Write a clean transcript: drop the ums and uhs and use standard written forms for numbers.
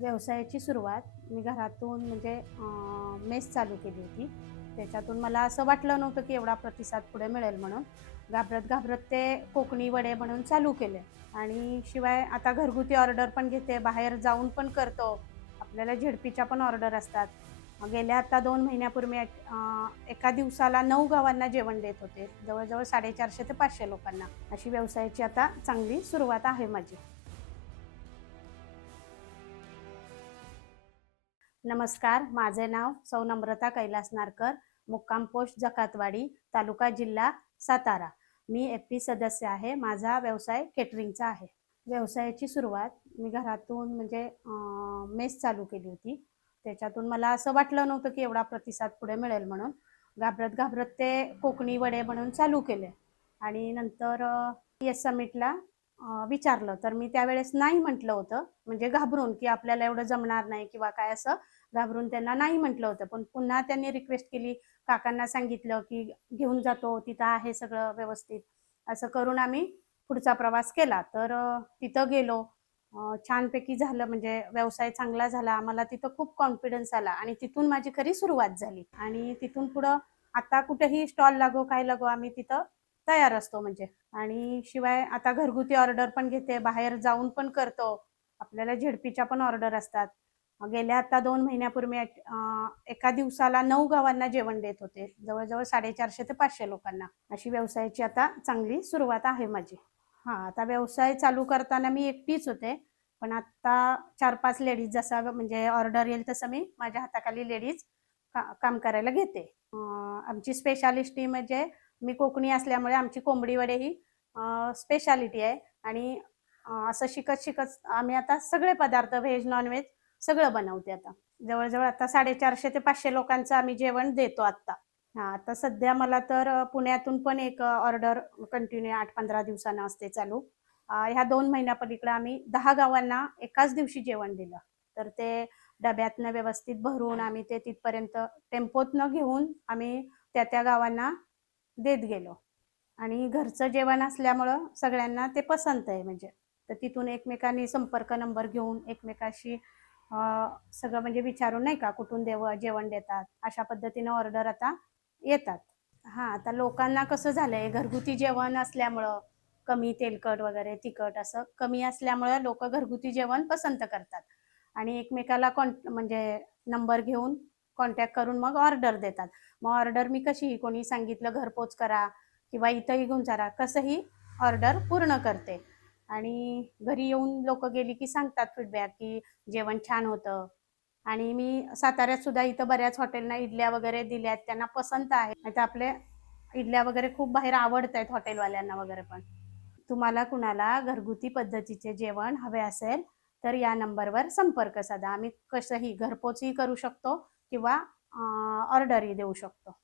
व्यवसायाची सुरुवात मी घरातून म्हणजे मेस चालू केली होती. त्याच्यातून मला असं वाटलं नव्हतं की एवढा प्रतिसाद पुढे मिळेल म्हणून. घाबरत घाबरत ते कोकणी वडे म्हणून चालू केले आणि शिवाय आता घरगुती ऑर्डर पण घेते, बाहेर जाऊन पण करतो. आपल्याला झेडपीच्या पण ऑर्डर असतात. गेल्या आता 2 महिन्यापूर्वी एका दिवसाला 9 गावांना जेवण देत होते. जवळ-जवळ 450 ते 500 लोकांना. अशी व्यवसायाची आता चांगली सुरुवात आहे माझी. नमस्कार, माझे नाव सौ नम्रता कैलास नारकर, मुक्काम पोस्ट जकातवाडी, तालुका जिल्हा सातारा. मी एफ-पी सदस्य आहे. माझा व्यवसाय केटरिंगचा आहे. व्यवसायाची सुरुवात मी घरातून म्हणजे मेस चालू केली होती. त्याच्यातून मला असं वाटलं नव्हतं की एवढा प्रतिसाद पुढे मिळेल म्हणून. घाबरत घाबरत ते कोकणी वडे म्हणून चालू केले आणि नंतर येस समिटला विचारलं, तर मी त्यावेळेस नाही म्हटलं होतं. म्हणजे घाबरून की आपल्याला एवढं जमणार नाही किंवा काय असं घाबरून त्यांना नाही म्हटलं होतं. पण पुन्हा त्यांनी रिक्वेस्ट केली, काकांना सांगितलं की घेऊन जातो, तिथं आहे सगळं व्यवस्थित. असं करून आम्ही पुढचा प्रवास केला. तर तिथं गेलो. छानपैकी झालं म्हणजे व्यवसाय चांगला झाला. आम्हाला तिथं खूप कॉन्फिडन्स आला आणि तिथून माझी खरी सुरुवात झाली आणि तिथून पुढं आता कुठेही स्टॉल लागो, काय लागो आम्ही तिथं तयार असतो म्हणजे. आणि शिवाय आता घरगुती ऑर्डर पण घेते, बाहेर जाऊन पण करतो. आपल्याला झेडपीच्या पण ऑर्डर असतात. गेल्या आता 2 महिन्यापूर्वी एका दिवसाला 9 गावांना जेवण देत होते. जवळ-जवळ 450 ते 500 लोकांना. अशी व्यवसायाची आता चांगली सुरुवात आहे माझी. हां, आता व्यवसाय चालू करताना मी एकटीच होते. पण आता 4-5 लेडीज जसा म्हणजे ऑर्डर येईल तसं मी माझ्या हाताखाली लेडीज काम करायला घेते. आमची स्पेशालिटी म्हणजे मी कोकणी असल्यामुळे आमची कोंबडी वडे ही स्पेशालिटी आहे आणि असं शिकत-शिकत आम्ही आता सगळे पदार्थ व्हेज, नॉन-व्हेज सगळं बनवते आता. जवळ-जवळ आता 450 ते 500 लोकांचं आम्ही जेवण देतो आत्ता. हां, आता सध्या मला तर पुण्यातून पण एक ऑर्डर कंटिन्यू 8-15 दिवसानं असते चालू. ह्या 2 महिन्यापलीकडे आम्ही 10 गावांना एकाच दिवशी जेवण दिलं. तर ते डब्यातनं व्यवस्थित भरून आम्ही ते तिथपर्यंत टेम्पोतनं घेऊन आम्ही त्या गावांना देत गेलो. आणि घरचं जेवण असल्यामुळं सगळ्यांना ते पसंत आहे म्हणजे. तर तिथून एकमेकांनी संपर्क नंबर घेऊन एकमेकाशी सगळं म्हणजे विचारून नाही का कुठून जेवण देतात, अशा पद्धतीनं ऑर्डर आता येतात. हां, आता लोकांना कसं झालंय घरगुती जेवण असल्यामुळं कमी तेलकट वगैरे तिखट असं कमी असल्यामुळं लोकं घरगुती जेवण पसंत करतात आणि एकमेकाला म्हणजे नंबर घेऊन कॉन्टॅक्ट करून मग ऑर्डर देतात. मग ऑर्डर मी कशीही कोणी सांगितलं घरपोच करा किंवा इथंही घेऊन चला, कसंही ऑर्डर पूर्ण करते आणि घरी येऊन लोकं गेली की सांगतात फीडबॅक की जेवण छान होतं आणि मी साताऱ्यात सुद्धा इथं बऱ्याच हॉटेलना इडल्या वगैरे दिल्यात. त्यांना पसंत आहे. नाहीतर आपल्या इडल्या वगैरे खूप बाहेर आवडतायत हॉटेलवाल्यांना वगैरे पण. तुम्हाला कुणाला घरगुती पद्धतीचे जेवण हवे असेल, तर या नंबरवर संपर्क साधा. आम्ही कसंही घरपोचही करू शकतो किंवा ऑर्डरही देऊ शकतो.